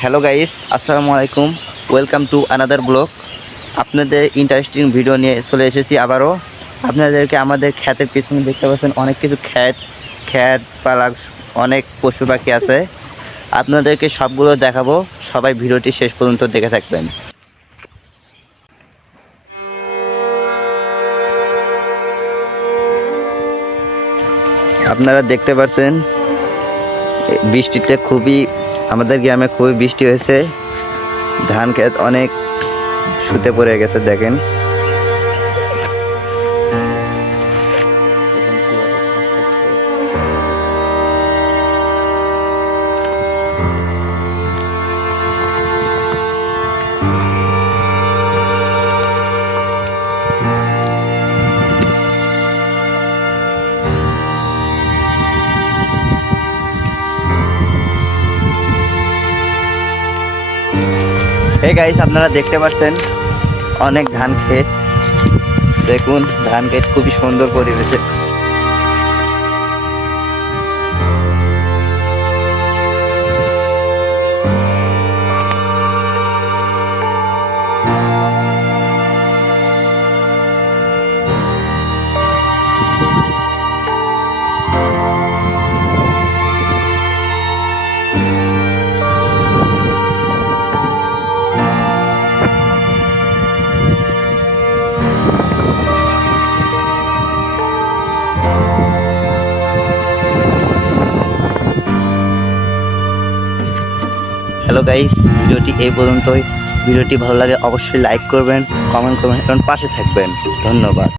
Hello guys, আসসালামু আলাইকুম। Welcome to another blog. আপনাদের ইন্টারেস্টিং ভিডিও নিয়ে চলে এসেছি আবারও। আপনাদেরকে আমাদের ক্ষেতের পিছনে দেখতে পাচ্ছেন অনেক কিছু ক্ষেত পালা, অনেক পশু পাখি আছে। আপনাদেরকে সবগুলো দেখাবো, সবাই ভিডিওটি শেষ পর্যন্ত দেখে থাকবেন। আপনারা দেখতে পাচ্ছেন বৃষ্টিতে আমাদের গ্রামে খুবই বৃষ্টি হয়েছে। ধান ক্ষেত অনেক শুতে পড়ে গেছে, দেখেন। গাইস, আপনারা দেখতে পাচ্ছেন অনেক ধান ক্ষেত। দেখুন, ধান ক্ষেত খুবই সুন্দর পরিবেশে। হ্যালো গাইস, ভিডিওটি এই পর্যন্তই। ভিডিওটি ভালো লাগে অবশ্যই লাইক করবেন, কমেন্ট করবেন এবং পাশে থাকবেন। ধন্যবাদ।